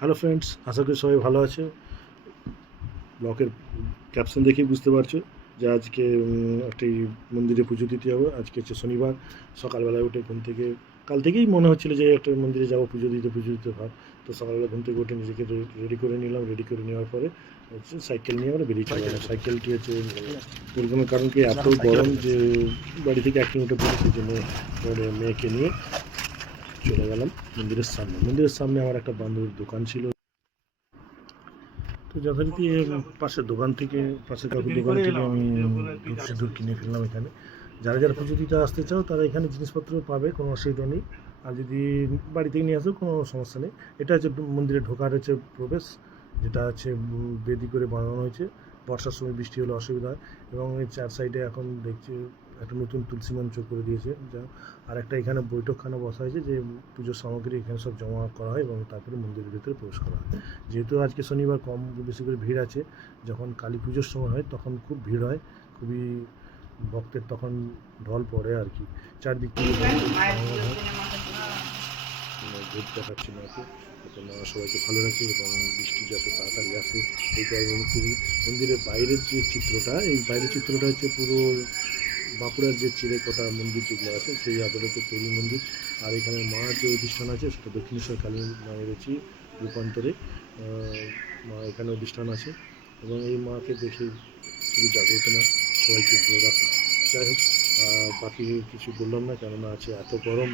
Hello friends, আশা করি সবাই ভালো আছে। ব্লকের ক্যাপশন দেখেই বুঝতে পারছো যে আজকে একটি মন্দিরে পুজো দিতে যাবো। আজকে হচ্ছে শনিবার। সকালবেলায় উঠে ঘুম থেকে কাল থেকেই মনে হচ্ছিলো যে একটা মন্দিরে যাবো পুজো দিতে ভাব। তো সকালবেলা ঘুম থেকে উঠে নিজেকে রেডি করে নিলাম। রেডি করে নেওয়ার পরে হচ্ছে সাইকেল নিয়ে আমরা বেরিয়ে চলে গেলাম। সাইকেলটি হচ্ছে এরকম কারণ কি এত গরম যে বাড়ি থেকে 1 কিলোমিটার দূরে, সেই জন্য মেয়েকে নিয়ে চলে গেলাম মন্দিরের সামনে। মন্দিরের সামনে আমার একটা বান্ধবীর দোকান ছিল। তো যথারীতি পাশের দোকান থেকে কাকুর দোকান থেকে আমি দুধ সিঁদুর কিনে ফেললাম। এখানে যারা যারা পুজো দিতে আসতে চাও তারা এখানে জিনিসপত্র পাবে, কোনো অসুবিধা নেই। আর যদি বাড়ি থেকে নিয়ে আসো কোনো সমস্যা নেই। এটা হচ্ছে মন্দিরে ঢোকার হচ্ছে প্রবেশ, যেটা হচ্ছে বেদি করে বানানো হয়েছে। বর্ষার সময় বৃষ্টি হলে অসুবিধা হয়। এবং এই 4 সাইডে এখন দেখছি একটা নতুন তুলসী মঞ্চ করে দিয়েছে। যা আর একটা এখানে বৈঠকখানা বসা হয়েছে, যে পুজোর সামগ্রী এখানে সব জমা করা হয় এবং তারপরে মন্দিরের ভিতরে প্রবেশ করা হয়। যেহেতু আজকে শনিবার কম বেশি করে ভিড় আছে, যখন কালী পুজোর সময় হয় তখন খুব ভিড় হয়, খুবই ভক্তের তখন ঢল পড়ে আর কি। চারদিক থেকে ভোট দেখাচ্ছি মাকে, যাতে মা সবাইকে ভালো রাখে এবং বৃষ্টি যাতে তাড়াতাড়ি আসে। এই মন্দিরের বাইরের যে চিত্রটা, এই বাইরের চিত্রটা হচ্ছে পুরো বাঁকুড়ার যে চিরেকোটা মন্দির যেগুলো আছে সেই আদলেতে তৈরি মন্দির। আর এখানে মার যে অধিষ্ঠান আছে সেটা দক্ষিণেশ্বর কালী মায়ের হচ্ছে রূপান্তরে মা এখানে অধিষ্ঠান আছে। এবং এই মাকে দেখে খুবই জাগ্রত মা, সবাইকে ভালো রাখে। যাই হোক, বাকি কিছু বললাম না, কেননা আছে এত গরম।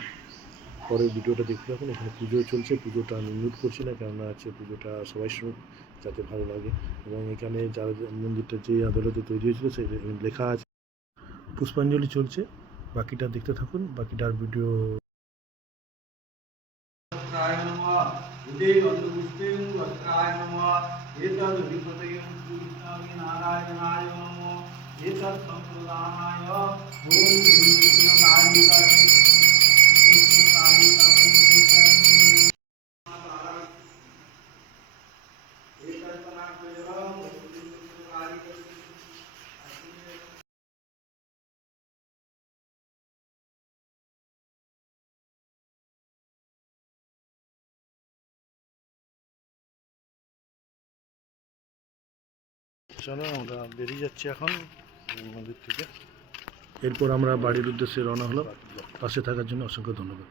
পরের ভিডিওটা দেখতে থাকুন। এখানে পুজো চলছে, পুজোটা আমি মিউট করছি না, কেননা আছে পুজোটা সবাই শুনুক যাতে ভালো লাগে। এবং এখানে যারা মন্দিরটা যে আদালতে তৈরি হয়েছিল সেই লেখা আছে। পুষ্পাঞ্জলি চলছে, বাকিটা দেখতে থাকুন, বাকিটার ভিডিও। চলো আমরা বেরিয়ে যাচ্ছি এখন মন্দির থেকে। এরপর আমরা বাড়ির উদ্দেশ্যে রওনা হলাম। পাশে থাকার জন্য অসংখ্য ধন্যবাদ।